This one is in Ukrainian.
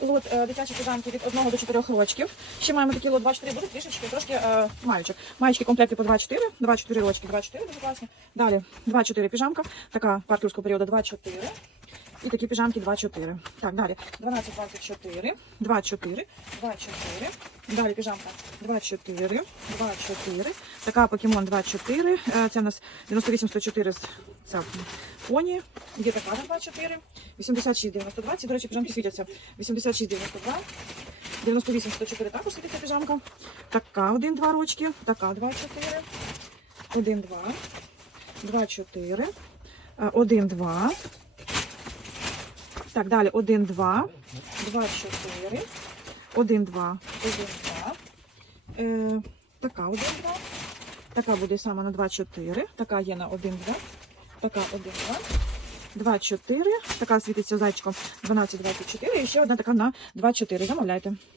лот е, дитячі піжамки від 1 до 4 рочків. Ще маємо такий лот 2-4, буде трішечки трошки е, маючок. Маєчки комплекти по 2-4, 2-4 рочки, 2-4, дуже класні. Далі 2-4 піжамка, така парківського періоду 2-4. І такі піжамки 2-4. Так, далі 12-24, 2-4, 2-4. Далі піжамка 2-4, 2-4. Така покемон 2-4. Е, Це у нас 98-104 з цапом. Поні. Є така на 2-4. 86-92. Ці, до речі, піжамки світяться. 86-92. 98-104 також світиться піжамка. Така 1-2 рочки. Така 2-4. 1-2. 2-4. 1-2. Так, далі 1, 2, 2, 4, 1, 2, 1, 2. Е, така 1, 2. Така буде саме на 2, 4. Така є на 1, 2. Така 1, 2. 2, 4. Така світиться зайчиком 12, 24. І ще одна така на 2, 4. Замовляйте.